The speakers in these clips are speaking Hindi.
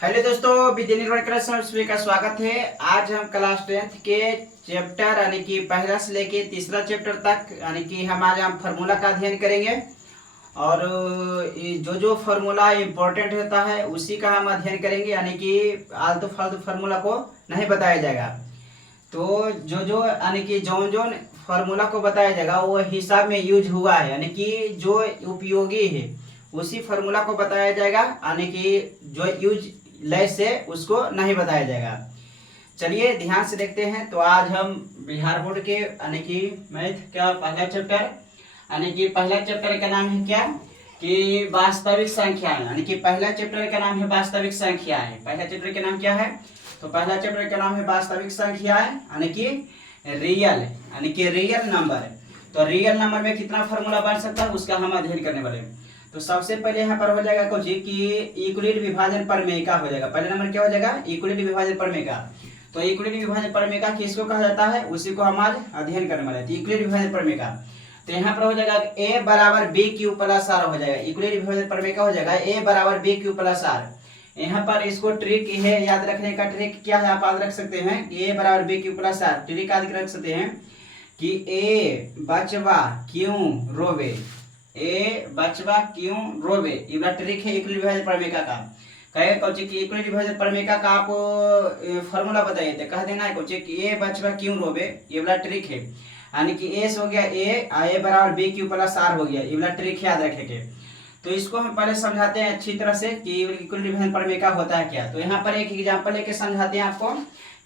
हेलो दोस्तों, विद्या निर्माण क्लास में सभी का स्वागत है। आज हम क्लास 10th के चैप्टर यानी कि पहला से लेके तीसरा चैप्टर तक यानी कि हम आज हम फार्मूला का अध्ययन करेंगे। और जो जो फार्मूला इम्पोर्टेंट होता है उसी का हम अध्ययन करेंगे, यानी कि आलतू फालतू फार्मूला को नहीं बताया जाएगा। तो जो जो यानी कि जौन जौन फार्मूला को बताया जाएगा वो हिसाब में यूज हुआ है, यानी कि जो उपयोगी है उसी फार्मूला को बताया जाएगा, यानी कि जो यूज लेस से उसको नहीं बताया जाएगा। चलिए ध्यान से देखते हैं। तो आज हम बिहार बोर्ड के यानी कि मैथ का पहला चैप्टर यानी कि पहला चैप्टर का नाम है क्या कि वास्तविक संख्या, यानी कि पहला चैप्टर का नाम है वास्तविक संख्याएं। पहला चैप्टर का नाम क्या है? तो पहला चैप्टर का नाम है वास्तविक संख्याएं यानी कि रियल, यानी कि रियल नंबर। तो रियल नंबर में कितना फार्मूला बन सकता है उसका हम अध्ययन करने वाले हैं। तो सबसे पहले यहाँ पर हो जाएगा कुछ कि यूक्लिड विभाजन प्रमेय हो जाएगा। पहले नंबर क्या हो जाएगा? यूक्लिड विभाजन प्रमेय। तो यूक्लिड विभाजन प्रमेय किसको कहा जाता है उसी को हम आज अध्ययन करने वाले हैं। तो यूक्लिड विभाजन प्रमेय तो यहाँ पर हो जाएगा a बराबर बी क्यू प्लस आर हो जाएगा। यूक्लिड विभाजन प्रमेय हो जाएगा a बराबर बी क्यू प्लस आर। यहाँ पर इसको ट्रिक है याद रखने का। ट्रिक क्या है आप याद रख सकते हैं? a बराबर B Q plus R. Trick याद रख सकते हैं कि a बचवा क्यों रोवे, ए बचवा क्यों रोवे, ये ट्रिक है यूक्लिड विभाजन प्रमेय का। कहे कौचे कि यूक्लिड विभाजन प्रमेय का आप फार्मूला बताइए तो कह देना है कौचे कि ए बचवा क्यों रोवे, ये वाला ट्रिक है। यानी कि एस हो गया ए बराबर बी क्यू प्लस आर हो गया, ये वाला ट्रिक याद रखेंगे। तो इसको हम पहले समझाते हैं अच्छी तरह से कि यूक्लिड विभाजन प्रमेय का होता है क्या। तो यहाँ पर एक एग्जाम्पल लेके समझाते हैं आपको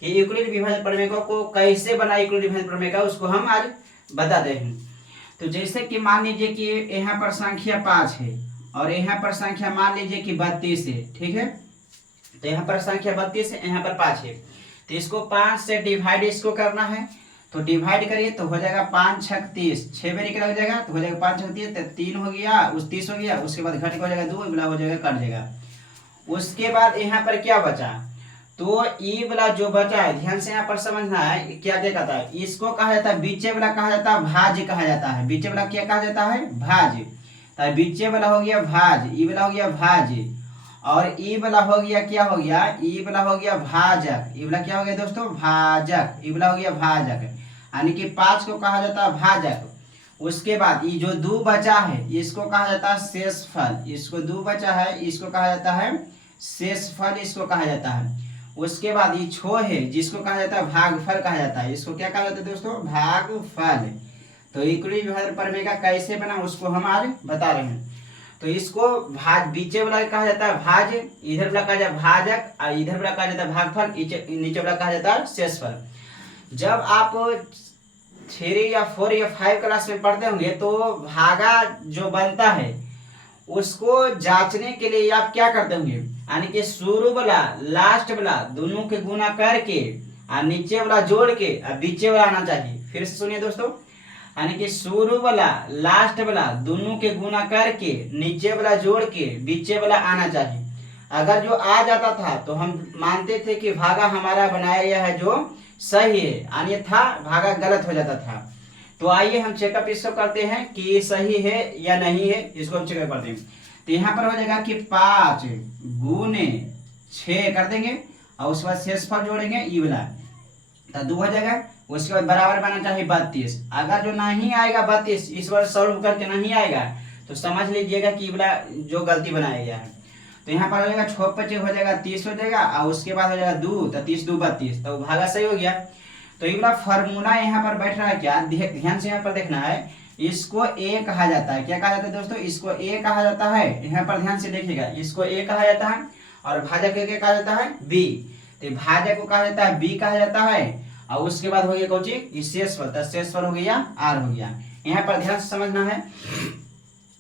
कि यूक्लिड विभाजन प्रमेय को कैसे बना यूक्लिड विभाजन प्रमेय का, उसको हम आज बता दे हैं। तो जैसे कि मान लीजिए कि यहाँ पर संख्या 5 है और यहाँ पर संख्या मान लीजिए कि 32 है, ठीक है। तो यहाँ पर संख्या 32 है, यहाँ पर 5 है। तो इसको 5 से डिवाइड इसको करना है। तो डिवाइड करिए तो हो जाएगा 5 छक 30, 6 में निकल जाएगा तो हो जाएगा 5 छक 30, 3 हो गया, उस 30 हो गया। उसके बाद घट हो जाएगा 2, अगला हो जाएगा कट जाएगा। उसके बाद यहाँ पर क्या बचा? तो ई वाला जो बचा है ध्यान से यहाँ पर समझना है क्या क्या कहता है। इसको कहा जाता है बीचे वाला कहा जाता है भाज्य कहा जाता है। बीचे वाला क्या कहा जाता है? भाज्य। तो बीचे वाला हो गया भाज्य, ई वाला हो गया भाज्य, और ई वाला हो गया क्या हो गया? ई वाला हो गया भाजक। ई वाला क्या हो गया दोस्तों? भाजक। ई वाला हो गया भाजक, यानी कि 5 को कहा जाता है भाजक। उसके बाद ये जो 2 बचा है इसको कहा जाता है शेषफल। इसको 2 बचा है इसको कहा जाता है शेषफल, इसको कहा जाता है। उसके बाद ये छो है जिसको कहा जाता है भागफल कहा जाता है। इसको क्या कहा जाता है दोस्तों? भागफल। तो यूक्लिड विभाजन प्रमेय का कैसे बना उसको हम आज बता रहे हैं। तो इसको भाज बीचे वाला कहा जाता है भाज, इधर वाला कहा जाता है भाजक, और इधर वाला कहा जाता है भागफल, नीचे वाला कहा जाता है शेषफल। जब आप 3 या 4 या 5 क्लास में पढ़ते होंगे तो भागा जो बनता है उसको जांचने के लिए आप क्या करते होंगे, यानी कि शुरू वाला लास्ट वाला दोनों के गुना करके और नीचे वाला जोड़ के और बीचे वाला आना चाहिए। फिर से सुनिए दोस्तों, यानी कि शुरू वाला लास्ट वाला दोनों के गुना करके नीचे वाला जोड़ के बीचे वाला आना चाहिए। अगर जो आ जाता था तो हम मानते थे कि भागा हमारा बनाया गया है जो सही है, अन्यथा भागा गलत हो जाता था। तो आइए हम चेकअप इसको करते हैं कि सही है या नहीं है, इसको हम चेकअप करते हैं। तो यहाँ पर हो जाएगा कि 5 गुने 6 कर देंगे और उसके बाद शेषफल जोड़ेंगे ई वाला तो 2 हो जाएगा। उसके बाद बराबर बना चाहिए 32। अगर जो नहीं आएगा 32 इस बार सॉल्व करके नहीं आएगा तो समझ लीजिएगा कि वाला जो गलती बनाया गया है। तो यहाँ पर हो जाएगा 6 25 हो जाएगा 30 हो जाएगा, और उसके बाद हो जाएगा 2 तो 30 2 32, तो भागा सही हो गया। तो ये वाला फार्मूला यहाँ पर बैठ रहा है क्या, ध्यान से यहाँ पर देखना है। इसको ए कहा जाता है। क्या कहा जाता है दोस्तों? इसको ए कहा जाता है। यहाँ पर ध्यान से देखिएगा, इसको ए कहा जाता है और भाजक क्या कहा जाता है? बी। तो भाजक को कहा जाता है बी कहा जाता है, और उसके बाद हो गया कौन चीज? शेषफल। तो शेषफल हो गया आर हो गया। यहाँ पर ध्यान से समझना है।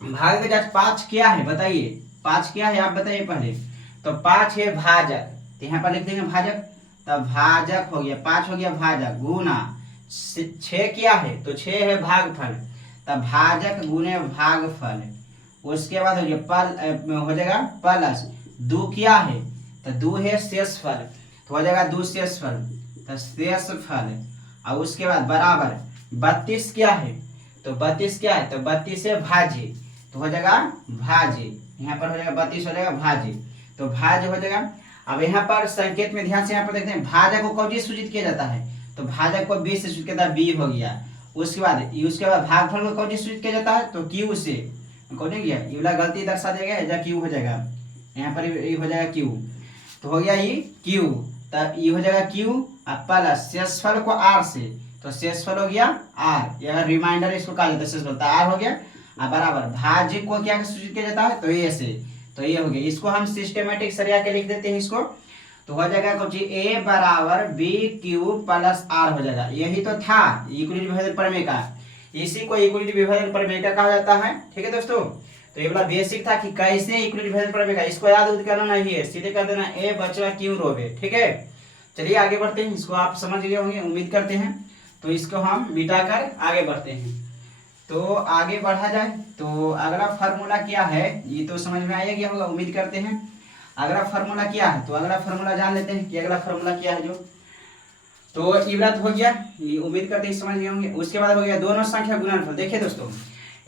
भाग के जांच 5 क्या है बताइए? 5 क्या है आप बताइए पहले। तो 5 है भाजक, तो यहाँ पर लिख देंगे भाजक, तब भाजक हो गया। 5 हो गया भाजक गुना 6 क्या है? तो 6 है भागफल, तब भाजक गुने भागफल। उसके बाद हो गया हो जाएगा प्लस 2 क्या है? तो 2 है शेषफल, तो हो जाएगा 2 शेषफल, तो शेषफल। और उसके बाद बराबर 32 क्या है? तो 32 क्या है? तो 32 है भाज्य, तो हो जाएगा भाज्य। यहाँ पर हो जाएगा 32 हो जाएगा भाज्य, तो भाज्य हो जाएगा। अब यहाँ पर संकेत में ध्यान से यहाँ पर देखते हैं भाजक को कौन चीज सूचित किया जाता है, तो भाजक को बी से सूचित किया जाता है, बी हो गया। उसके बाद भागफल को कौन चीज सूचित किया जाता है, तो क्यू से। कौन गया ये वाला गलती दर्शा देगा, या क्यू हो जाएगा, यहाँ पर ये हो जाएगा क्यू, तो हो गया ये क्यू, तब ये हो जाएगा क्यू प्लस शेषफल को आर से, तो शेषफल हो गया आर, या रिमाइंडर इसको कहा जाता है शेषफल, तो आर हो गया बराबर भाज्य को क्या सूचित किया जाता है, तो ए से, तो ये हो गया। इसको हम सिस्टेमेटिक सरिया के लिख देते हैं इसको, तो हो जाएगा कुछ ए बराबर बी क्यू प्लस आर हो जाएगा। यही तो था यूक्लिड विभाजन प्रमेय का, इसी को यूक्लिड विभाजन प्रमेय का कहा जाता है। ठीक है दोस्तों, तो ये वाला बेसिक था कि कैसे यूक्लिड विभाजन प्रमेय का, इसको याद करना नहीं है, सीधे कर देना ए बचा क्यू रोबे। ठीक है, चलिए आगे बढ़ते हैं, इसको आप समझ गए होंगे उम्मीद करते हैं। तो इसको हम मिटाकर आगे बढ़ते हैं। तो आगे बढ़ा जाए तो अगला फार्मूला क्या है, ये तो समझ में आया गया होगा उम्मीद करते हैं। अगला फार्मूला क्या है, तो अगला फार्मूला जान लेते हैं कि अगला फार्मूला क्या है जो, तो इवरत हो गया, ये उम्मीद करते हैं समझ गए होंगे। उसके बाद हो गया दोनों संख्या गुणनफल। देखिए दोस्तों,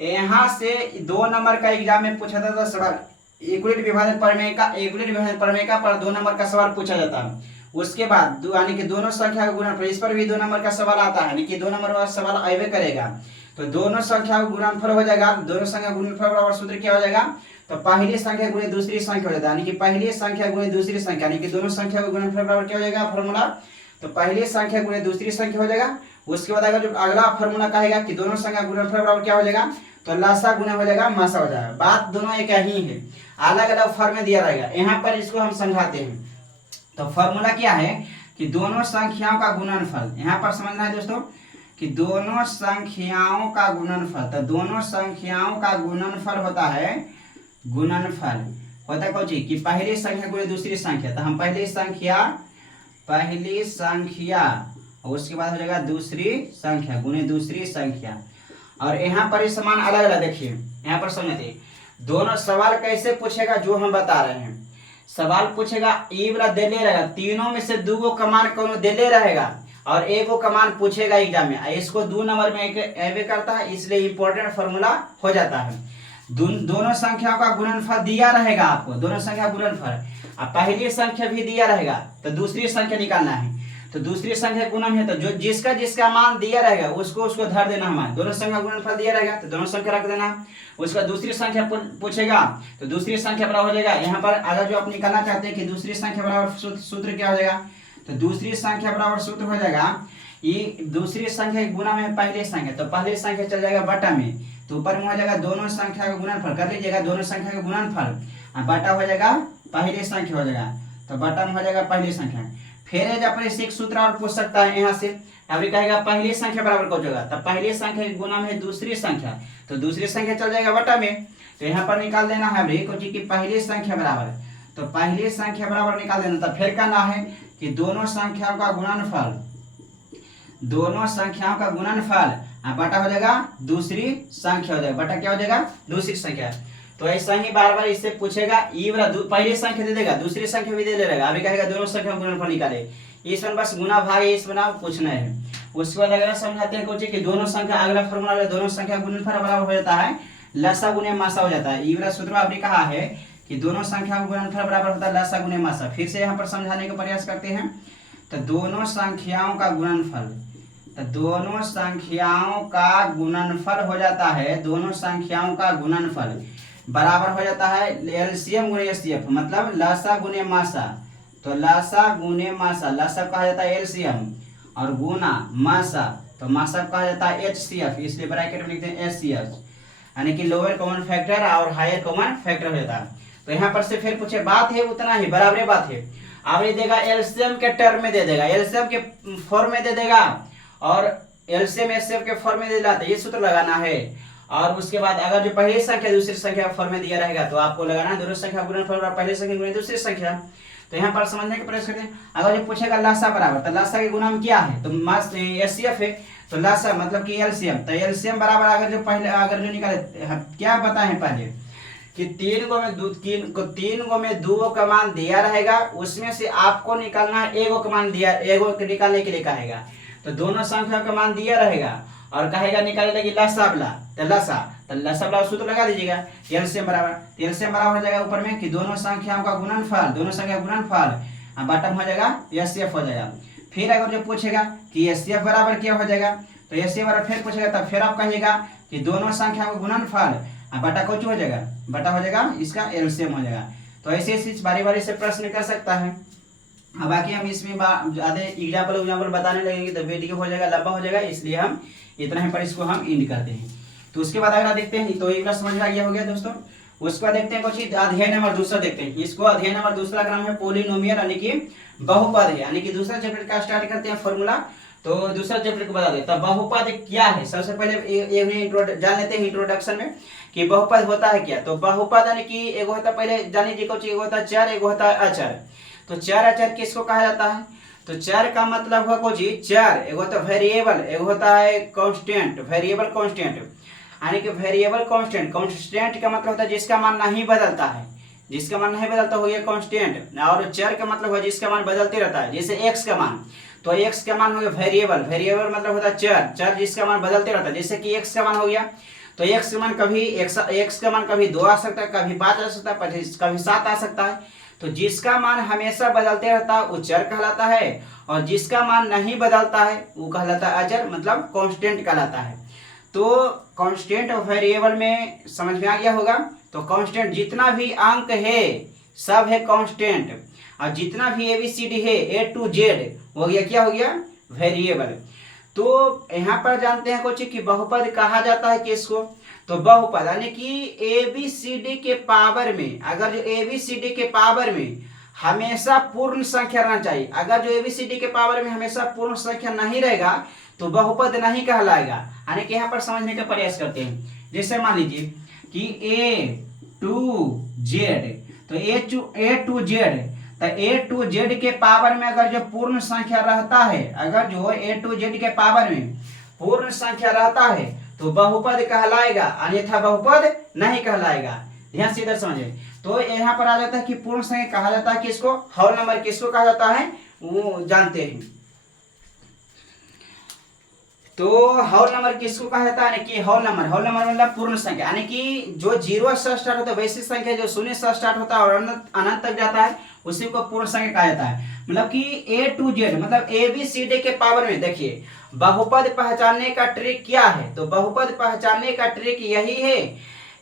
यहाँ से 2 नंबर का एग्जाम में पूछा था सवाल, यूक्लिड विभाजन प्रमेय का पर 2 नंबर का सवाल पूछा जाता है। उसके बाद यानी कि दोनों संख्या का गुणनफल, इस पर भी 2 नंबर का सवाल आता है, यानी कि 2 नंबर का सवाल आएगा करेगा। तो दोनों संख्या का गुणनफल हो जाएगा, दोनों संख्या गुणनफल बराबर सूत्र क्या हो जाएगा, तो पहली संख्या गुणे दूसरी संख्या हो जाता है, यानी कि पहली संख्या गुणे दूसरी संख्या, यानी कि दोनों संख्या का गुणनफल बराबर क्या हो जाएगा फॉर्मूला, तो पहली संख्या गुणे दूसरी संख्या हो जाएगा। उसके बाद अगर जो अगला फॉर्मूला कहेगा कि दोनों संख्या गुणनफल बराबर क्या हो जाएगा, तो लसा गुना हो जाएगा मासा हो जाएगा। बात दोनों एक ही है, अलग अलग फॉर्म में दिया रहेगा। यहाँ पर इसको हम समझाते हैं। तो फॉर्मूला क्या है कि दोनों संख्याओं का गुणनफल, यहाँ पर समझना है दोस्तों कि दोनों संख्याओं का गुणनफल, तो दोनों संख्याओं का गुणनफल होता है, गुणनफल होता है कौन चीज कि पहली संख्या गुणे दूसरी संख्या, तो हम पहली संख्या उसके बाद हो जाएगा दूसरी संख्या गुणे दूसरी संख्या। और यहाँ पर समान अलग अलग, देखिए यहाँ पर समझते दोनों सवाल कैसे पूछेगा जो हम बता रहे हैं। सवाल पूछेगा ई वाला देले रहेगा, तीनों में से 2 कमान कोनो देले रहेगा और 1 कमान पूछेगा एग्जाम में, इसको 2 नंबर में एवे करता है, इसलिए इंपॉर्टेंट फॉर्मूला हो जाता है। दोनों संख्याओं का गुणनफल दिया रहेगा आपको, दोनों संख्या गुणनफल, अब पहली संख्या भी दिया रहेगा तो दूसरी संख्या निकालना है, तो दूसरी संख्या गुणन है, तो जो जिसका मान दिया रहेगा उसको धर देना हमारे। दोनों संख्या गुणनफल दिया रहेगा तो दोनों संख्या रख देना। उसका दूसरी संख्या पूछेगा तो दूसरी संख्या बराबर हो जाएगा, यहाँ पर अगर जो आप निकालना चाहते हैं कि दूसरी संख्या बराबर सूत्र क्या हो जाएगा, तो दूसरी संख्या बराबर सूत्र हो जाएगा ये दूसरी संख्या गुना में पहली संख्या, तो पहली संख्या चल जाएगा बटा में, तो ऊपर में हो जाएगा दोनों संख्या का गुणनफल, कर लीजिएगा दोनों संख्या का गुणनफल, बटा हो जाएगा पहली संख्या हो जाएगा, तो बटा में हो जाएगा पहली संख्या। फिर अपने से एक सूत्र और पूछ सकता है यहाँ से, अभी कहेगा पहली संख्या बराबर कौन होगा, तब पहली संख्या गुना में दूसरी संख्या, तो दूसरी संख्या चल जाएगा बटा में, तो यहाँ पर निकाल देना है अभी कुछ कि पहली संख्या बराबर, तो पहली संख्या बराबर निकाल देना। तब फिर कहना है कि दोनों संख्याओं का गुणनफल, दोनों संख्याओं का गुणनफल बटा हो जाएगा दूसरी संख्या हो जाएगा, बटा क्या हो जाएगा दूसरी संख्या। तो ऐसा ही बार बार इससे पूछेगा, ई वाला पहली संख्या दे देगा दूसरी संख्या भी दे देगा, अभी कहेगा दोनों संख्या का गुणनफल निकाले, इसमें बस गुना भाग इस बना पूछना है। उसके बाद अगर समझाते हैं कुछ कि दोनों संख्या, अगला फॉर्मूला दोनों संख्या गुणनफल बराबर हो जाता है लसा गुने मासा हो जाता है। ई वाला सूत्र आपने कहा है कि दोनों संख्या का गुणनफल बराबर होता है लसा गुने मासा। फिर से यहाँ पर समझाने का प्रयास करते हैं, तो दोनों संख्याओं का गुणनफल, तो दोनों संख्याओं का गुणनफल हो जाता है, दोनों संख्याओं का गुणनफल बराबर हो जाता है एलसीएम गुणे एचसीएफ, मतलब लसा गुने मासा, तो लसा गुने मासा, लसा कहा जाता है एलसीएम और गुना मासा, तो मासा कहा जाता है एचसीएफ, इसलिए ब्रैकेट में लिखते हैं एचसीएफ, यानी कि लोअर कॉमन फैक्टर और हायर कॉमन फैक्टर हो जाता है। तो यहाँ पर से फिर पूछे, बात है उतना ही बराबर बात है, अब ये देगा एलसीएम के टर्म में दे देगा, एलसीएम के फॉर्म में दे देगा और एलसीएम एचसीएफ के फॉर्म में दे देगा, ये सूत्र लगाना है। और उसके बाद अगर जो पहली संख्या दूसरी संख्या फॉर्म में दिया रहेगा तो आपको लगाना है दोनों संख्या गुणनफल पहली संख्या गुणे दूसरी संख्या। तो यहाँ पर समझने का प्रयास करते हैं, अगर जो पूछेगा लसा बराबर, तो लसा के गुना में क्या है, तो मास एचसीएफ है, तो लसा मतलब कि एलसीएम, तो एलसीएम बराबर अगर जो निकाले क्या बताए पहले कि 3 गो में 2 का मान दिया रहेगा, उसमें से आपको निकालना है 1 का मान दिया, 1 निकालने के लिए कहेगा, तो दोनों संख्या का मान दिया रहेगा और कहेगा निकालने लगी लसा वाला, तो लसा, तो सब सूत्र लगा दीजिएगा। एलसीएम बराबर हो जाएगा ऊपर में कि दोनों संख्याओं का गुणनफल बॉटम हो जाएगा एचसीएफ हो जाएगा। फिर अगर जो पूछेगा कि एचसीएफ बराबर क्या हो जाएगा, तो एचसीएफ बराबर फिर पूछेगा तब फिर आप कहिएगा कि दोनों संख्याओं का गुणनफल बटा कुछ हो जाएगा, बटा हो जाएगा इसका एलसीएम हो जाएगा। तो ऐसे ऐसे बारी बारी से प्रश्न कर सकता है। अब बाकी हम इसमें ज्यादा एग्जाम्पल बताने लगेंगे तो वीडियो हो जाएगा लंबा हो जाएगा, इसलिए हम इतना ही पर इसको हम इंड करते हैं। तो उसके बाद अगर देखते हैं तो एक समझ में आ गया हो गया दोस्तों। उसके बाद देखते हैं कुछ अध्याय नंबर दूसरा देखते हैं। इसको अध्याय नंबर दूसरा का नाम है पोलिनोमियल यानी कि बहुपद है, यानी कि दूसरा चैप्टर का स्टार्ट करते हैं फॉर्मूला। तो दूसरा चैप्टर को बता देता बहुपद क्या है। सबसे पहले जान लेते हैं इंट्रोडक्शन में कि बहुपद होता है क्या। तो बहुपद यानी कि एक होता पहले जान लीजिए कुछ, एक होता चर, एक होता अचर। तो चर अचर किसको कहा जाता है, तो चर का मतलब हुआ कुछ चर, एक होता वेरिएबल, एक होता है कांस्टेंट, वेरिएबल कांस्टेंट यानी कि वेरिएबल कांस्टेंट। कांस्टेंट का मतलब होता है जिसका मान नहीं बदलता है, जिसका मान नहीं बदलता हो गया कांस्टेंट। और चर का मतलब है जिसका मान बदलते रहता है, जैसे एक्स का मान, तो एक्स का मान हो गया वेरिएबल, वेरिएबल मतलब होता है चर, चर जिसका मान बदलते रहता है। जैसे कि एक्स का मान हो गया, तो एक्स का मान कभी 2 आ सकता है, कभी 5 आ सकता है, कभी 7 आ सकता है। तो जिसका मान हमेशा बदलते रहता है वो चर कहलाता है, और जिसका मान नहीं बदलता है वो कहलाता है अचर, मतलब कांस्टेंट कहलाता है। तो कांस्टेंट और वेरिएबल में समझ में आ गया होगा। तो कांस्टेंट जितना भी अंक है सब है कांस्टेंट, और जितना भी एबीसीडी है ए टू जेड हो गया क्या हो गया वेरिएबल। तो यहाँ पर जानते हैं कुछ कि बहुपद कहा जाता है किसको, तो बहुपद यानी कि एबीसीडी के पावर में, अगर जो एबीसीडी के पावर में हमेशा पूर्ण संख्या रहना चाहिए, अगर जो एबीसीडी के पावर में हमेशा पूर्ण संख्या नहीं रहेगा तो बहुपद नहीं कहलाएगा। यानी कि यहाँ पर समझने का प्रयास करते हैं। जैसे मान लीजिए कि ए टू जेड, तो ए टू जेड, तो ए टू जेड के पावर में अगर जो पूर्ण संख्या रहता है, अगर जो ए टू जेड के पावर में पूर्ण संख्या रहता है तो बहुपद कहलाएगा, अन्यथा बहुपद नहीं कहलाएगा। ध्यान से इधर समझे। तो यहाँ पर आ जाता है कि पूर्ण संख्या कहा जाता है किसको, होल नंबर किसको कहा जाता है वो जानते हैं। तो होल नंबर किसको कहा जाता है कि होल नंबर मतलब पूर्ण संख्या, यानी कि जो 0 से स्टार्ट होता है वैसी संख्या जो 0 से स्टार्ट होता है और अनंत तक जाता है उसी को पूर्ण संख्या कहा जाता है। मतलब कि ए टू जेड मतलब ए बी सी डी के पावर में। देखिए बहुपद पहचानने का ट्रिक क्या है, तो बहुपद पहचानने का ट्रिक यही है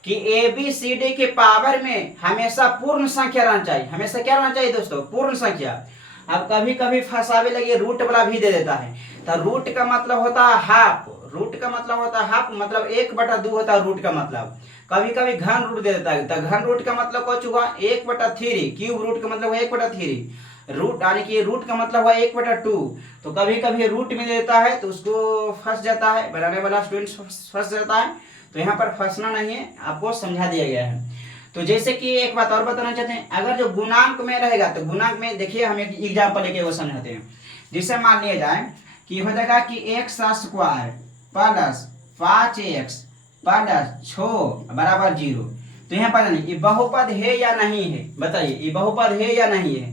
कि ए बी सी डी के पावर में हमेशा पूर्ण संख्या रहना चाहिए। हमेशा क्या रहना चाहिए दोस्तों, पूर्ण संख्या। अब कभी कभी फंसावे लगे रूट वाला भी दे देता है, तो रूट का मतलब होता है हाफ, रूट का मतलब होता है हाफ, मतलब 1/2 होता है रूट का मतलब। कभी कभी घन रूट दे देता है, तो घन रूट का मतलब कुछ हुआ 1/3, क्यूब रूट का मतलब 1/3, रूट यानी कि रूट का मतलब हुआ 1/2। तो कभी कभी रूट में देता है तो उसको फंस जाता है, बनाने वाला स्टूडेंट फंस जाता है। तो यहाँ पर फंसना नहीं है, आपको समझा दिया गया है। तो जैसे कि एक बात और बताना चाहते हैं, अगर जो गुणांक में रहेगा तो गुणांक में देखिए हम एक एग्जाम्पल लेके वो समझाते हैं। जिससे मान लिया जाए कि हो जाएगा कि x² प्लस 5x प्लस 6 बराबर 0। तो यहाँ पर ये बहुपद है या नहीं है, बताइए ये बहुपद है या नहीं है।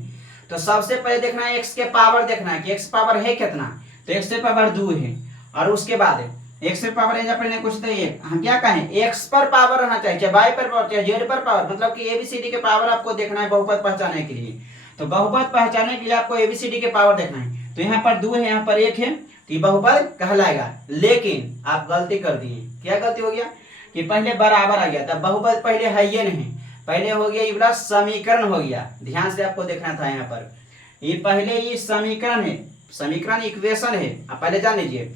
तो सबसे पहले देखना है x के पावर, देखना है कि x पावर है कितना, तो x से पावर 2 है। और उसके बाद x से पावर कुछ तो ये हम क्या कहें x पर पावर रहना चाहिए, चाहे y पर पावर चाहे z पर पावर, मतलब कि एबीसीडी के पावर आपको देखना है बहुपद पहचानने के लिए। तो बहुपद पहचानने के लिए आपको एबीसीडी के पावर देखना है। तो यहाँ पर 2 है, यहाँ पर 1 है, तो ये बहुपद कहलाएगा। लेकिन आप गलती कर दिए। क्या गलती हो गया कि पहले बराबर आ गया था, बहुपद पहले है ये नहीं, पहले हो गया ये वाला समीकरण हो गया। ध्यान से आपको देखना था, यहाँ पर ये पहले ये समीकरण है, समीकरण इक्वेशन है। आप पहले जान लीजिए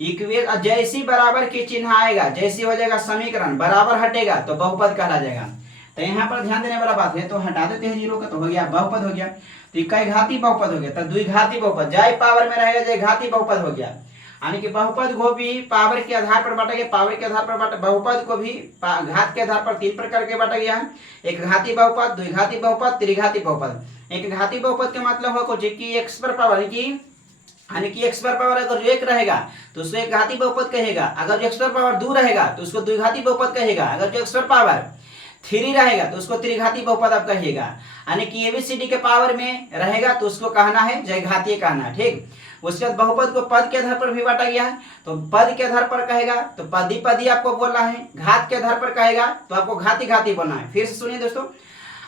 इक्वेशन, जैसी बराबर की चिन्ह आएगा, जैसी हो जाएगा समीकरण बराबर हटेगा तो बहुपद कहला जाएगा। तो यहाँ पर ध्यान देने वाला बात है, तो हटा देते हैं 0 का, तो हो गया बहुपद हो गया। तो कई घाती बहुपद हो गया, तो द्विघाती बहुपद, जाय पावर में रहेगा जय घाती बहुपद हो गया। यानी कि बहुपद को भी पावर के आधार पर बांटा गया, पावर के आधार पर बांटा, बहुपद को भी घात के आधार पर 3 प्रकार के बांटा गया है। एक घाती बहुपद, द्विघाती बहुपद, त्रिघाती बहुपद। एक घाती बहुपद का मतलब हो कि x पर पावर यानी कि x पर पावर अगर जो 1 रहेगा तो उसको एक घाती बहुपद कहेगा, अगर जो x पर पावर 2 रहेगा तो उसको द्विघाती बहुपद कहेगा, अगर जो x पर पावर 3 रहेगा तो उसको त्रिघाती बहुपद आप कहिएगा। यानी कि एबीसीडी के पावर में रहेगा तो उसको कहना है जय घातीय कहना है। ठीक, उसके बाद बहुपद को पद के आधार पर भी बांटा गया है, तो पद के आधार पर कहेगा तो पदी पदी आपको बोलना है, घात के आधार पर कहेगा तो आपको घाती घाती बोलना है। फिर से सुनिए दोस्तों,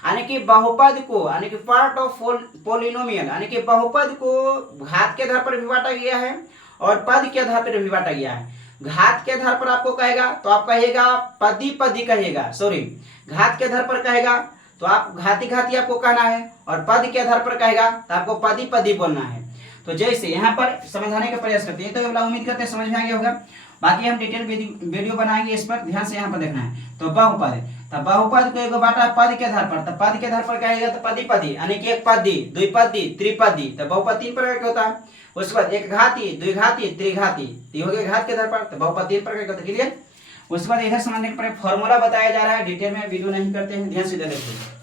यानी कि बहुपद को यानी कि पार्ट ऑफ पोलिनोमियल यानी कि बहुपद को घात के आधार पर भी बांटा गया है और पद के आधार पर भी बांटा गया है। घात के आधार पर आपको कहेगा तो आप कहेगा पदी पदी कहेगा, सॉरी घात के आधार पर कहेगा तो आप घाती घाती आपको कहना है, और पद के आधार पर कहेगा तो आपको पदी पदी बोलना है। तो जैसे यहाँ पर समझाने का प्रयास करते हैं, तो ये वाला उम्मीद करते हैं समझ में आ गया होगा। बाकी हम डिटेल वीडियो बनाएंगे, इस पर ध्यान से यहाँ पर देखना है। तो बहुपद, तो बहुपद को एक बांटा पद के आधार पर, तो पद के आधार पर कहेगा तो पदी पदी यानी कि एक पदी, द्विपदी, त्रिपदी। तो बहुपद 3 प्रकार का होता है। उसके बाद एक घाती, द्विघाती, त्रिघाती, तो हो गया घात के आधार पर। तो बहुपद 3 प्रकार का होता है, क्लियर। उसके बाद इधर समझने के फॉर्मूला बताया जा रहा है, डिटेल में वीडियो नहीं करते हैं, ध्यान से देखिए।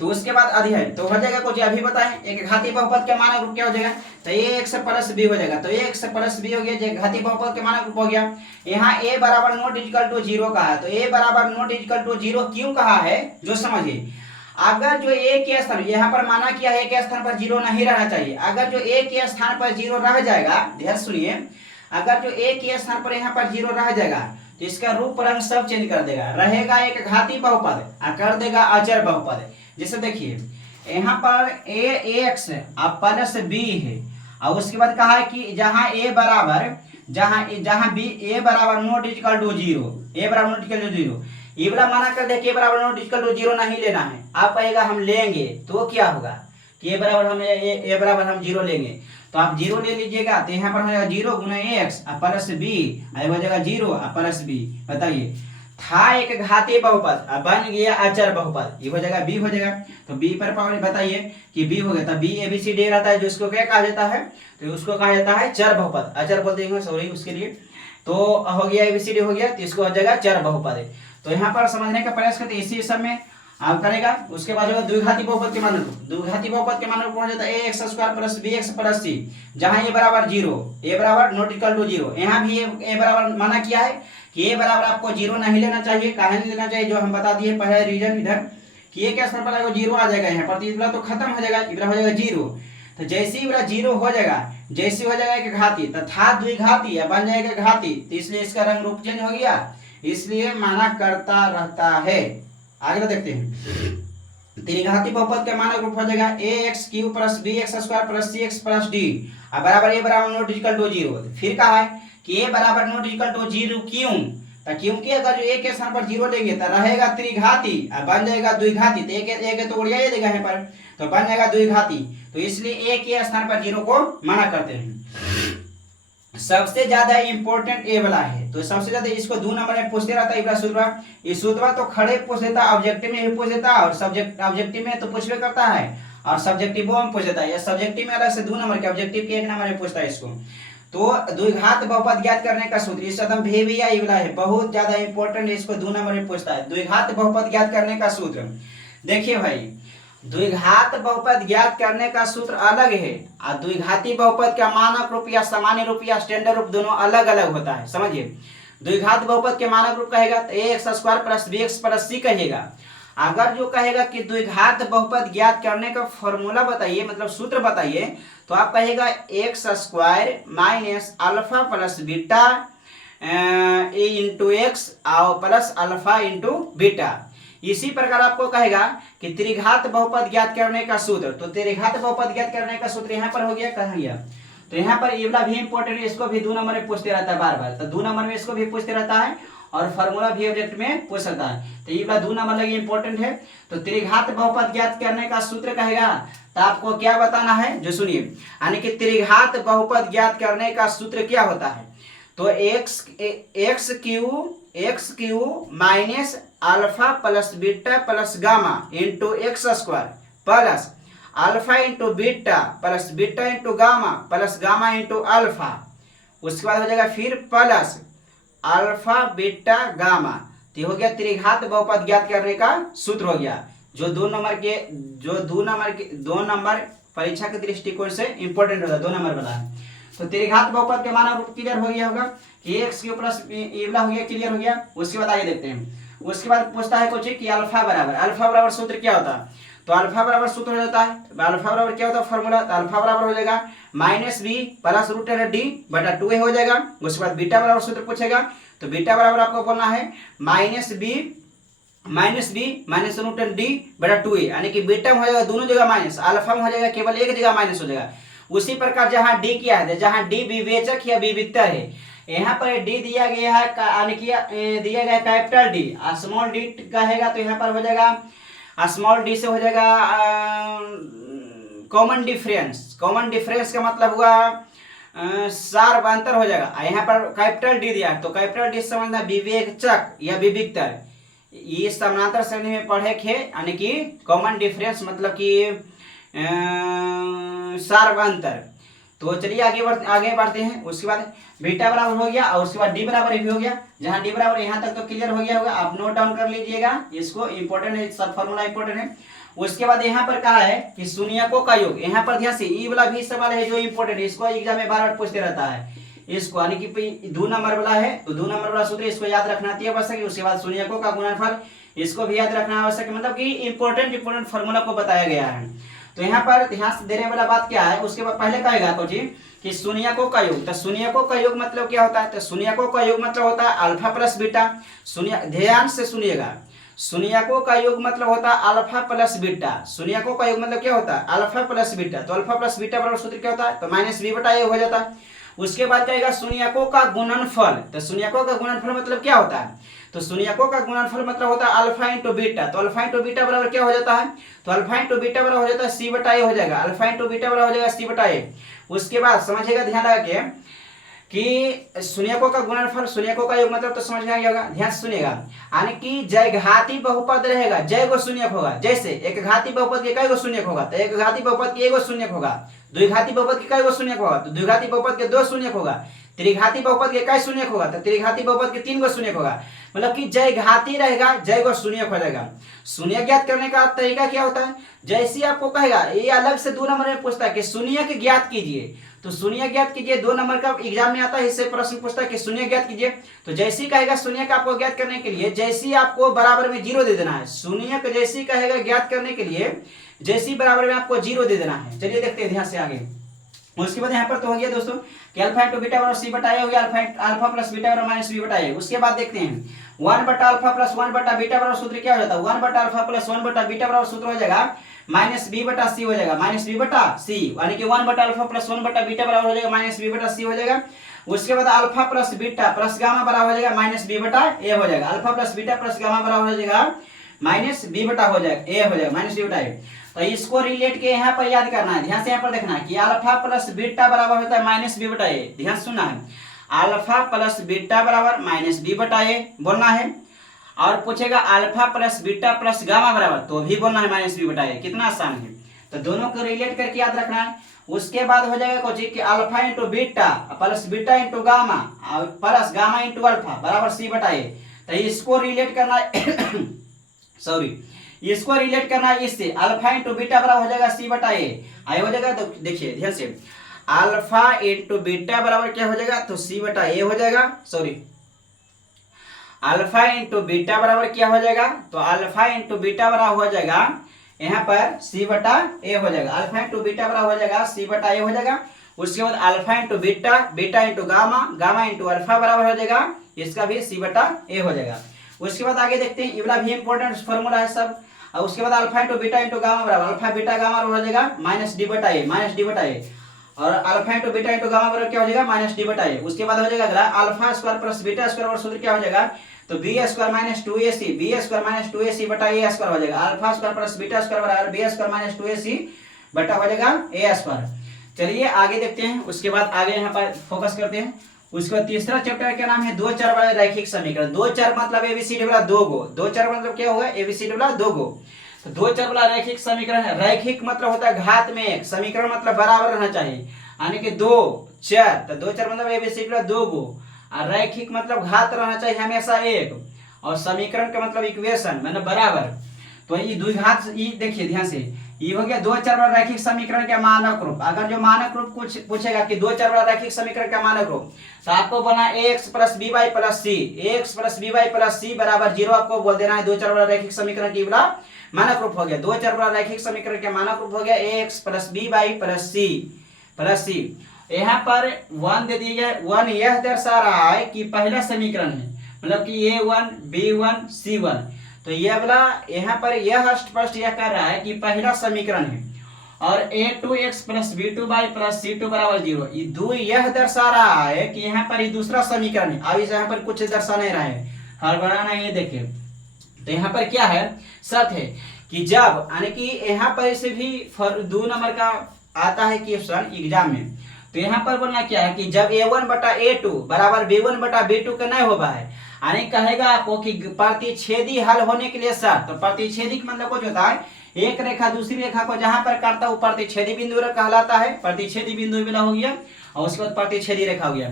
तो उसके बाद अध्ययन तो हो जाएगा कुछ अभी बताएं, एक घाती बहुपद के मानक रूप क्या हो जाएगा, तो a x प्लस b हो जाएगा। तो a x प्लस b हो गया, जो घाती बहुपद के मानक रूप हो गया। यहाँ a बराबर नॉट इक्वल टू 0 कहा है, तो a बराबर नॉट इक्वल टू 0 क्यों कहा है जो समझिए। अगर जो a के स्थान, यहाँ पर माना किया है a के स्थान पर 0 नहीं रहना चाहिए। अगर जो a के स्थान पर 0 रह जाएगा, ध्यान सुनिए, अगर जो a के स्थान पर यहाँ पर 0 रह जाएगा तो इसका रूप रंग सब चेंज कर देगा। रहेगा एक घाती बहुपद और कर देगा अचर बहुपद। जैसे देखिए यहाँ पर ax प्लस b है, और उसके बाद कहा है कि जहाँ a बराबर जहाँ b a बराबर नॉट इक्वल टू 0, a बराबर नॉट इक्वल टू 0, ये वाला माना कर दे कि a बराबर नॉट इक्वल टू 0 नहीं लेना है। आप कहेगा हम लेंगे तो क्या होगा कि a बराबर हम 0 लेंगे, तो आप 0 ले लीजिएगा। तो यहाँ पर हो जाएगा 0 गुना ax प्लस b, हो जाएगा 0 प्लस b। बताइए, था एक घाती बहुपद बन गया अचर बहुपद, ये हो जाएगा b हो जाएगा। तो b पर पावर बताइए कि b हो गया, तो b ABCD रहता है, जो इसको क्या कहा जाता है, तो उसको कहा जाता है चर बहुपद, अचर बोल देंगे सॉरी उसके लिए। तो हो गया ABCD हो गया, तो इसको हो जाएगा चर बहुपद। तो यहाँ पर समझने का प्रयास करते इसी सब में आप करेगा। उसके बाद द्विघाती बहुपद के मानक, द्विघाती बहुपद के मानक कौन जाता है, ax square plus bx plus c, जहाँ a बराबर 0, a बराबर नॉट इक्वल टू 0। यहाँ भी a बराबर माना किया है कि a बराबर आपको 0 नहीं लेना चाहिए। काहे नहीं लेना चाहिए, जो हम बता दिए पहला रीजन इधर कि a के स्थान पर 0 आ जाएगा यहाँ पर, तो तो खत्म हो जाएगा, इधर हो जाएगा 0। तो जैसे ही वाला 0 हो जाएगा, जैसे हो जाएगा एक घाती, तो था द्विघाती या बन जाएगा घाती, तो इसलिए इसका रंग रूप चेंज हो गया, इसलिए माना करता रहता है। आगे देखते हैं, त्रिघाती बहुपद के मानक रूप हो जाएगा ax cube plus bx square plus cx plus d बराबर a बराबर नॉट इक्वल टू 0। फिर कहा है कि a बराबर नॉट इक्वल टू 0 क्यों, तो क्योंकि अगर जो a के स्थान पर 0 लेंगे तो रहेगा त्रिघाती और बन जाएगा द्विघाती। तो a तो उड़िया देगा यहाँ पर, तो बन जाएगा द्विघाती, तो इसलिए a के स्थान पर 0 को माना करते हैं। सबसे ज्यादा इंपॉर्टेंट ए वाला है, तो सबसे ज्यादा इसको 2 नंबर में पूछते रहता है सूत्र। ये सूत्र तो खड़े पूछ देता, ऑब्जेक्टिव में भी पूछ देता, और ऑब्जेक्टिव में तो पूछवे करता है, और सब्जेक्टिव में पूछ देता है। या सब्जेक्टिव में अलग से 2 नंबर के, ऑब्जेक्टिव के 1 नंबर में पूछता है इसको। तो द्विघात बहुपद ज्ञात करने का सूत्र, इस एकदम भेविया ये वाला है, बहुत ज्यादा इंपॉर्टेंट, इसको 2 नंबर में पूछता है। द्विघात बहुपद ज्ञात करने का सूत्र देखिए भाई, द्विघात बहुपद ज्ञात करने का सूत्र अलग है, और द्विघाती बहुपद का मानक रूप या सामान्य रूप या स्टैंडर्ड रूप दोनों अलग अलग होता है। समझिए, द्विघात बहुपद के मानक रूप कहेगा तो ax square plus bx plus c कहेगा। अगर जो कहेगा कि द्विघात बहुपद ज्ञात करने का फॉर्मूला बताइए, मतलब सूत्र बताइए, तो आप कहेगा x square minus alpha plus beta into x और प्लस अल्फा इंटू बीटा। इसी प्रकार आपको कहेगा कि त्रिघात बहुपद ज्ञात करने का सूत्र, तो त्रिघात बहुपद ज्ञात करने का सूत्र यहाँ पर हो गया, कहाँ गया, तो यहाँ पर ये वाला भी इंपॉर्टेंट है, इसको भी 2 नंबर में पूछते रहता है बार बार। तो 2 नंबर में इसको भी पूछते रहता है, और फॉर्मूला भी ऑब्जेक्ट में पूछ सकता है, तो ये वाला 2 नंबर लगे इंपॉर्टेंट है। तो त्रिघात बहुपद ज्ञात करने का सूत्र कहेगा, तो आपको क्या बताना है जो सुनिए, यानी कि त्रिघात बहुपद ज्ञात करने का सूत्र क्या होता है, तो x Q minus alpha plus beta plus gamma into x square plus alpha into beta plus beta into gamma into alpha. उसके बाद हो जाएगा फिर प्लस अल्फा बीटा गामा। तो हो गया त्रिघात बहुपद ज्ञात करने का सूत्र हो गया, जो 2 नंबर परीक्षा के दृष्टिकोण से इंपॉर्टेंट होता है, 2 नंबर वाला है। तो त्रिघात बहुपद के मानक रूप क्लियर हो गया होगा कि एक्स क्यू प्लस इवला हो गया, क्लियर हो गया। उसके बाद आगे देखते हैं, उसके बाद पूछता है कुछ कि अल्फा बराबर सूत्र क्या होता है, तो अल्फा बराबर सूत्र हो जाता है, अल्फा बराबर क्या होता है फॉर्मूला, तो अल्फा बराबर हो जाएगा -b प्लस √d/2a हो जाएगा। उसके बाद बीटा बराबर सूत्र पूछेगा, तो बीटा बराबर आपको बोलना है -b -√d/2a, यानी कि बीटा में हो जाएगा दोनों जगह माइनस, अल्फा में हो जाएगा केवल एक जगह माइनस हो जाएगा। उसी प्रकार जहां डी क्या है, जहां डी विवेचक या विविक्तर है, यहाँ पर डी दिया गया है, यानी कि दिया गया कैपिटल डी, स्मॉल डी कहेगा तो यहाँ पर हो जाएगा स्मॉल डी से हो जाएगा कॉमन डिफरेंस। कॉमन डिफरेंस का मतलब हुआ सार अंतर हो जाएगा। यहाँ पर कैपिटल डी दिया है, तो कैपिटल डी समझना विवेचक या विविक्तर, ये समानांतर श्रेणी में पढ़े थे, यानी कि कॉमन डिफरेंस मतलब कि सार्वंतर। तो चलिए आगे बढ़ते हैं। उसके बाद बीटा बराबर हो गया और उसके बाद डी बराबर भी हो गया। जहां डी बराबर यहाँ तक तो क्लियर हो गया होगा, आप नोट डाउन कर लीजिएगा, इसको इंपॉर्टेंट है, सब फॉर्मूला इंपॉर्टेंट है। उसके बाद यहाँ पर कहा है कि शून्यकों का योग, यहाँ पर ध्यान से ई वाला भी सवाल है जो इंपॉर्टेंट है, इसको एग्जाम में बार बार पूछते रहता है इसको, यानी कि 2 नंबर वाला है, तो 2 नंबर वाला सूत्र इसको याद रखना चाहिए आवश्यक। उसके बाद शून्यकों का गुणनफल, इसको भी याद रखना आवश्यक, मतलब कि इंपॉर्टेंट फॉर्मूला को बताया गया है। तो यहाँ पर ध्यान से देने वाला बात क्या है, उसके बाद पहले कहेगा तो जी कि शून्यकों का योग, तो शून्यकों का योग मतलब क्या होता है, तो शून्यकों का योग मतलब होता है अल्फा प्लस बीटा। शून्य, ध्यान से सुनिएगा, शून्यकों का योग मतलब होता है अल्फा प्लस बीटा। शून्यकों का योग मतलब क्या होता है अल्फा प्लस बीटा, तो अल्फा प्लस बीटा बराबर सूत्र क्या होता है, तो -b/a हो जाता है। उसके बाद कहेगा शून्यकों का गुणनफल, तो शून्यकों का गुणनफल मतलब क्या होता है, तो शून्यकों का गुणनफल मतलब होता है अल्फा इंटू बीटा, तो अल्फा इंटू बीटा बराबर क्या हो जाता है, तो अल्फा इंटू बीटा बराबर हो जाता है c/a हो जाएगा, अल्फा इंटू बीटा बराबर हो जाएगा c/a। उसके बाद समझिएगा, ध्यान लगा के कि शून्यकों का गुणनफल, शून्यकों का योग मतलब तो समझ में आ गया होगा, ध्यान से सुनिएगा, यानी कि जय घाती बहुपद रहेगा, जय गो शून्यक होगा। जैसे एक घाती बहुपद के कई गो शून्यक होगा, तो एक घाती बहुपद के 1 गो शून्यक होगा। द्विघाती बहुपद के कई गो शून्यक होगा, तो द्विघाती बहुपद के 2 शून्यक होगा। त्रिघाती बहुपद के कई शून्यक होगा, तो त्रिघाती बहुपद के 3 गो शून्यक होगा। मतलब कि जय घाती रहेगा, जय गो शून्यक हो जाएगा। शून्य ज्ञात करने का तरीका क्या होता है, जैसे आपको कहेगा, ये अलग से 2 नंबर में पूछता है कि शून्य ज्ञात कीजिए, तो शून्य ज्ञात कीजिए 2 नंबर का एग्जाम में आता है, इससे प्रश्न पूछता है कि शून्य ज्ञात कीजिए। तो जैसे ही कहेगा शून्य का आपको ज्ञात करने के लिए, जैसे ही आपको बराबर में 0 दे देना है। शून्य का जैसे ही कहेगा ज्ञात करने के लिए, जैसे ही बराबर में आपको 0 दे देना है। चलिए देखते हैं ध्यान से आगे। उसके बाद यहाँ पर तो हो गया दोस्तों कि अल्फा इंटू बीटा बराबर c/a हो गया, अल्फा प्लस बीटा बराबर -b/a। उसके बाद देखते हैं 1/अल्फा प्लस 1/बीटा बराबर सूत्र क्या हो जाता है, 1/अल्फा प्लस 1/बीटा बराबर सूत्र हो जाएगा -b/c हो जाएगा, -b/c, यानी कि 1/अल्फा प्लस 1/बीटा बराबर हो जाएगा -b/c हो जाएगा। उसके बाद alpha plus beta plus gamma बराबर हो जाएगा -b/a हो जाएगा, alpha plus beta plus gamma बराबर हो जाएगा -b/a हो जाएगा, a हो जाएगा -b/a। तो इसको रिलेट के यहाँ पर याद करना है, ध्यान से यहाँ पर देखना है कि अल्फा प्लस बीटा बराबर होता है -b/a। ध्यान सुनना है, अल्फा प्लस बीटा बराबर -b/a बोलना है, और पूछेगा alpha plus beta plus gamma बराबर, तो भी बोलना है -b/a। कितना आसान है, तो दोनों को रिलेट करके याद रखना है। उसके बाद हो जाएगा कुछ कि alpha into beta plus beta into gamma plus gamma into alpha बराबर c/a। तो इसको रिलेट करना है सॉरी, इसको रिलेट करना है इससे, अल्फा इंटू बीटा बराबर हो जाएगा c/a हो जाएगा। तो देखिए ध्यान से, अल्फा इंटू बीटा बराबर क्या हो जाएगा, तो c/a हो जाएगा। सॉरी, अल्फा इंटू बीटा बराबर क्या हो जाएगा, तो अल्फा इंटू बीटा बराबर हो जाएगा यहाँ पर c/a हो जाएगा, अल्फा इंटू बीटा बराबर हो जाएगा c/a हो जाएगा। उसके बाद alpha into beta, beta into gamma, gamma into alpha बराबर हो जाएगा, इसका भी c/a हो जाएगा। उसके बाद आगे देखते हैं, ये वाला भी इंपॉर्टेंट फॉर्मूला है सब। और उसके बाद alpha into beta into gamma बराबर अल्फा बीटा गामा हो जाएगा -d/a, और alpha into beta into gamma बराबर क्या हो जाएगा -d/a। उसके बाद हो जाएगा अगला alpha square plus beta square और सूत्र क्या हो जाएगा, तो b² - 2ac, b² - 2ac बटा a² हो जाएगा, alpha square plus beta square बराबर b² - 2ac बटा हो जाएगा a²। चलिए आगे देखते हैं। उसके बाद आगे यहाँ पर फोकस करते हैं। उसके बाद तीसरा चैप्टर का नाम है 2 चर वाले रैखिक समीकरण। 2 चर मतलब एबीसीडी वाला 2 गो, 2 चर मतलब क्या होगा, एबीसीडी वाला 2 गो। तो 2 चर वाला रैखिक समीकरण है। रैखिक मतलब होता है घात में 1, समीकरण मतलब बराबर रहना चाहिए, यानी कि 2 चर, तो 2 चर मतलब एबीसीडी वाला 2 गो, और रैखिक मतलब घात रहना चाहिए हमेशा 1, और समीकरण का मतलब इक्वेशन मतलब बराबर। तो ये द्विघात, ये देखिए ध्यान से, ये हो गया दो चर वाला रैखिक समीकरण का मानक रूप। अगर जो मानक रूप कुछ पूछेगा कि दो चर वाला रैखिक समीकरण का मानक रूप, तो आपको बोलना ax plus B Y plus C, ax plus B Y plus C बराबर 0 आपको बोल देना है। दो चर वाला रैखिक समीकरण की वाला मानक रूप हो गया। दो चर वाला रैखिक समीकरण का मानक रूप हो गया ax plus B Y plus C. यहाँ पर 1 दे दिया गया। 1 यह दर्शा रहा है कि पहला समीकरण है, मतलब कि a1 b1 c1। तो यह वाला यहाँ पर यह स्पष्ट यह कर रहा है कि पहला समीकरण है। और a2x plus b2 Y plus c2 बराबर 0, यह दर्शा रहा है कि यहाँ पर ये दूसरा समीकरण है। अब इस यहाँ पर कुछ दर्शा नहीं रहा है, हड़बड़ाना ये देखिए। तो यहाँ पर क्या है, शर्त है कि जब यानी कि यहाँ पर इसे भी 2 नंबर का आता है क्वेश्चन एग्जाम में। तो यहाँ पर बोलना क्या है कि जब a1 बटा a2 बराबर b1 बटा b2 का नहीं होगा है, यानी कहेगा आपको कि प्रतिच्छेदी हल होने के लिए शर्त। तो प्रतिच्छेदी का मतलब कुछ होता है, एक रेखा दूसरी रेखा को जहां पर काटता है वो प्रतिच्छेदी बिंदु कहलाता है। प्रतिच्छेदी बिंदु बिना हो गया और उसके बाद प्रतिच्छेदी रेखा हो गया।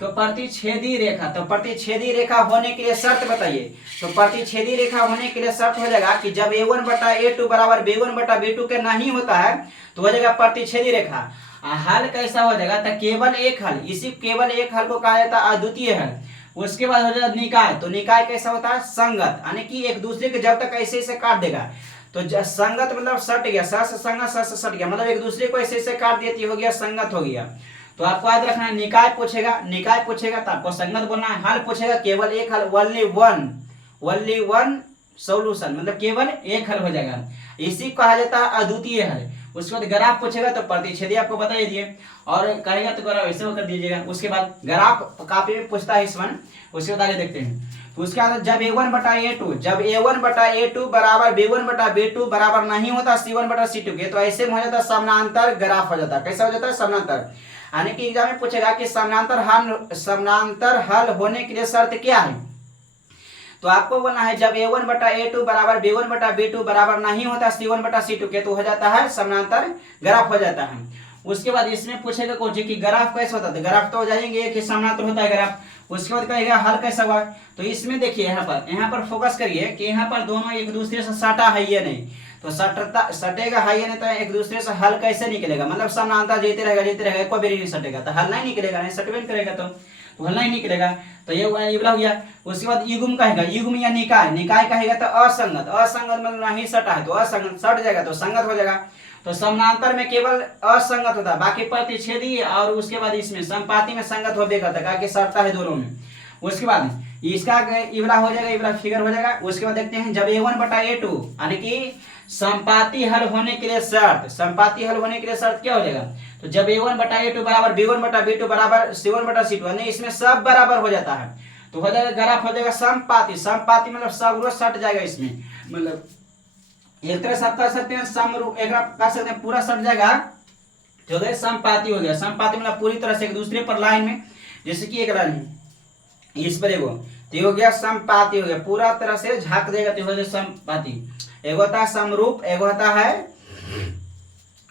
तो प्रतिच्छेदी रेखा, तो प्रतिच्छेदी रेखा होने के लिए शर्त बताइए। तो प्रतिच्छेदी रेखा होने के लिए शर्त हो जाएगा कि जब a1 बटा a2 बराबर b1 बटा b2 के नहीं होता है तो हो जाएगा प्रतिच्छेदी रेखा। हल कैसा हो जाएगा, तो केवल एक हल, इसी केवल एक हल को कहा जाता है अद्वितीय हल। उसके बाद हो जाएगा निकाय। तो निकाय कैसा होता है, संगत, यानी कि एक दूसरे के जब तक ऐसे ऐसे काट देगा। तो संगत मतलब सट गया, संगत सट गया, मतलब एक दूसरे को ऐसे ऐसे काट देती हो गया, संगत हो गया। तो आपको याद रखना है निकाय पूछेगा तो आपको संगत बोलना है। हल पूछेगा केवल एक हल, ओनली वन सॉल्यूशन, मतलब केवल एक हल हो जाएगा। इसी कहा जाता है अद्वितीय हल। उसके बाद ग्राफ पूछेगा तो प्रतिच्छेदी आपको बता दिए, और कहेगा तो ग्राफ ऐसे कर दीजिएगा। उसके बाद ग्राफ काफी में पूछता है इस वन। उसके बाद आगे देखते हैं। तो उसके बाद जब a1 बटा a2 बराबर b1 बटा b2 बराबर नहीं होता c1 बटा c2 के, तो ऐसे में हो जाता है समानांतर ग्राफ हो जाता है। कैसा हो जाता है, समानांतर। यानी कि एग्जाम में पूछेगा कि समानांतर हल होने के लिए शर्त क्या है। तो आपको बोलना है जब a1 बटा a2 बराबर b1 बटा b2 बराबर नहीं होता c1 बटा c2 के, तो हो जाता है समानांतर ग्राफ हो जाता है। उसके बाद इसमें पूछेगा कुछ कि ग्राफ कैसे होता है। ग्राफ तो हो जाएंगे कि समानांतर होता है ग्राफ। उसके बाद कहेगा हल कैसा हुआ। तो इसमें देखिए यहाँ पर फोकस करिए कि यहाँ पर दोनों एक दूसरे से सटा है ये नहीं, तो सटेगा है ये नहीं, तो एक दूसरे से हल कैसे निकलेगा, मतलब समानांतर जेते रहेगा, कोई भी नहीं सटेगा तो हल नहीं निकलेगा, नहीं सटवे करेगा तो हल नहीं निकलेगा। तो ये वाला हो गया। उसके बाद युग्म कहेगा, युग्म या निकाय कहेगा तो असंगत मतलब नहीं सटा है तो असंगत, सट जाएगा तो संगत हो जाएगा। तो समानांतर में केवल असंगत होता है, बाकी प्रतिच्छेदी और उसके बाद इसमें संपाती में संगत हो करता है, कि सटता है दोनों में। उसके बाद इसका इवला हो जाएगा, इवला फिगर हो जाएगा। उसके बाद देखते हैं जब a1 बटा a2 यानी कि संपाती हल होने के लिए शर्त क्या हो जाएगा। तो जब a1 बटा a2 बराबर b1 बटा b2 बराबर c1 बटा c2, यानी इसमें सब बराबर हो जाता है, तो हो जाएगा ग्राफ हो जाएगा संपाती मतलब सब सट जाएगा इसमें, मतलब एक तरह से आप कर सकते हैं समरूप, एक कर सकते हैं पूरा सट जाएगा, तो हो संपाती हो गया। संपाती मतलब पूरी तरह से एक दूसरे पर लाइन में, जैसे कि एक लाइन है इस पर एगो, तो हो गया संपाती हो गया, पूरा तरह से झाक देगा तो हो जाए संपाती। एगो होता है समरूप, एगो होता है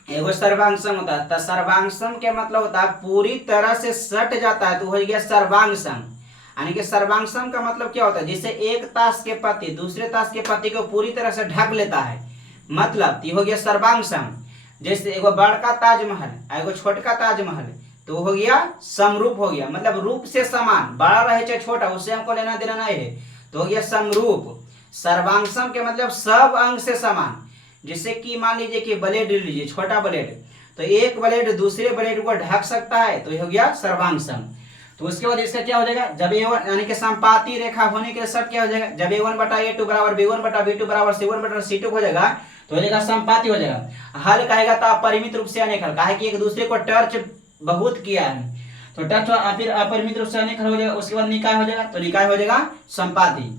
एगो सर्वांगसम होता है। तो सर्वांगसम के मतलब होता है पूरी तरह से सट जाता है, तो हो गया सर्वांगसम। यानी कि सर्वांगसम का मतलब क्या होता है, जैसे एक ताश के पत्ती दूसरे ताश के पत्ती को पूरी तरह से ढक लेता है, मतलब ये हो गया सर्वांगसम। जैसे एगो बड़का ताजमहल एगो छोटका ताजमहल, तो हो गया समरूप हो गया, मतलब रूप से समान, बड़ा रहे चाहे छोटा उससे हमको लेना देना नहीं है, तो हो गया समरूप। सर्वांगसम के मतलब सब अंग से समान। जैसे कि मान लीजिए कि ब्लेड लीजिए, छोटा ब्लेड, तो एक ब्लेड दूसरे ब्लेड को ढक सकता है, तो हो गया सर्वांगसम। तो उसके बाद इसका क्या हो जाएगा, जब a1 यानी कि संपाती रेखा होने के लिए शर्त क्या हो जाएगा, जब a1 बटा a2 बराबर b1 बटा b2 बराबर c1 बटा c2 हो जाएगा, तो हो जाएगा संपाती हो जाएगा। हल कहेगा तो अपरिमित रूप से अनेक हल, कहे कि एक दूसरे को टच बहुत किया है, तो टच फिर अपरिमित रूप से अनेक हल हो जाएगा। उसके बाद निकाय हो जाएगा, तो निकाय हो जाएगा संपाती।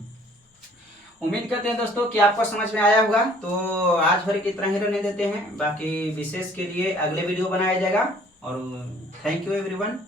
उम्मीद करते हैं दोस्तों कि आपको समझ में आया होगा। तो आज भर की इतना ही रहने देते हैं, बाकी विशेष के लिए अगले वीडियो बनाया जाएगा। और थैंक यू एवरीवन।